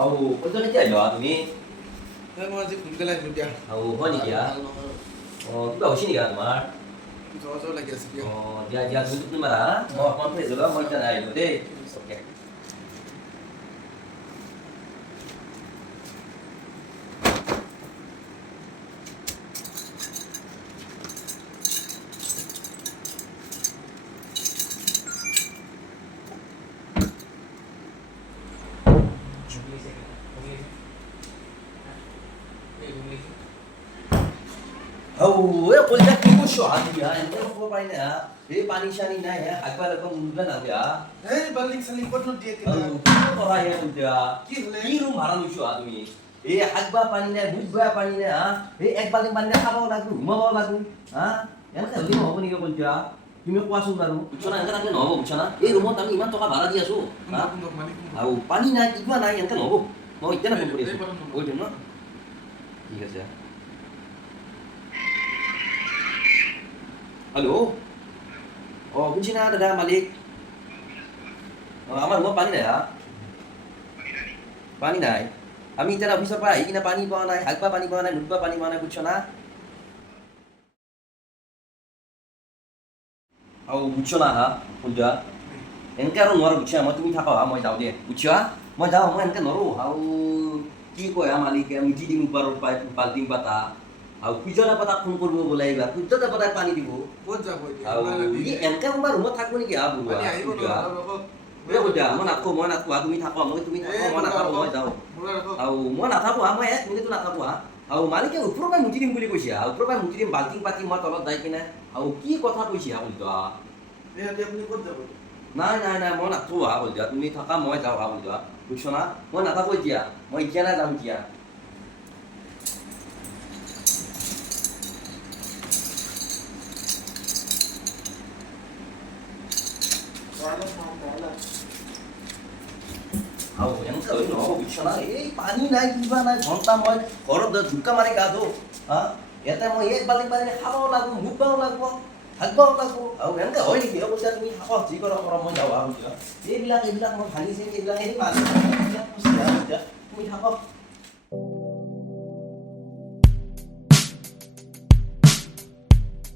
আও কজন এতিয়া আহিবা তুমি মই আজি সোনকালে আহিলোঁ দিয়া আও হয় নেকি কিবা হৈছে নেকি তোমাৰ জ্বৰ লাগি আছে দিয়া দিয়া দিয়া তুমি মাৰা মই অকণমান ফ্ৰেছ হ'বা মই এতিয়া আহিলোঁ দেই অ'কে এই কলজা কি করছো তুমি এনকে খবর পাই না এই পানি শানি নাই আগবার একদম মুন্ডা না দিয়া এই বাল্টিং সালিং কতনো দিয়ে কেলা কি করা হে কলজা কি হলে কি রুম ভাড়া লইছো তুমি এই আগবা পানি নাই বুঝবা পানি নাই এই এক বাল্টিং পানি খাব লাগু ঘুমাব লাগু এনকে হলি নহব নেকি কলজা তুমি কোৱাচোন বাৰু বুঝছো না এনকে থাকলে নহব বুঝছো না এই ৰুমত আমি ইমান টকা ভাড়া দি আছো আৰু পানী নাই কিবা নাই এনকে নহব মই এতিয়া না ফোন কৰি আছো কৈ দিম ন ঠিক আছে হ্যালো শুনছি না দাদা মালিক আমার রুমত পানি নাই পানি নাই আমি এতিয়া অফিসৰ পৰা আহি কিনে পানী পোৱা নাই আগবা পানী পোৱা নাই নুঠবা পানী পোৱা নাই বুঝছো না বুঝছো না বুঝা এনেকে আৰু নোৱাৰো বুঝছা মই তুমি থাকা মই যাওঁ দে বুঝছা মই যাওঁ মই এনেকে নৰো কি কয় মালিকে মুঠি দিম বাল্টিং পাতা সূৰ্যৰ পাতাক ফোন কৰিব বোলে এইবাৰ সূৰ্যৰ পাতাক পানী দিব ক'ত যাব এনেকে কোনোবা ৰুমত থাকিব নেকি মই নাথাকো তুমি থাকো তুমি থাকো মই নাথাকো মই যাওঁ মই নাথাকো মই 1 মিনিটো নাথাকো মালিকে ওপৰৰ পৰা মুঠি দিম বুলি কৈছে ওপৰৰ পৰা মুঠি দিম বাল্টিং পাতি মই তলত যাই কিনে কি কথা কৈছে আপুনি ক'ত যাব নাই নাই নাই মই নাথাকো বলদিয়া তুমি থাকা মই যাওঁ বলদিয়া বুঝছো না মই নাথাকো এতিয়া মই এতিয়া নাই যাম এতিয়া এনেকা হৈ নহ'ব বুঝছো না এই পানী নাই কিবা নাই ঘণ্টা মই ঘৰত ঢুকা মাৰি গা ধো ইয়াতে মই এক বাল্টিং পানী খাবও লাগব মুখবাও লাগব হাগবাও লাগব এনেকে হয় নেকি কৈছা তুমি থাকা যি কৰা মই যাওঁ এইবিলাক মই ভাঙিছে এইবিলাক তুমি থাকক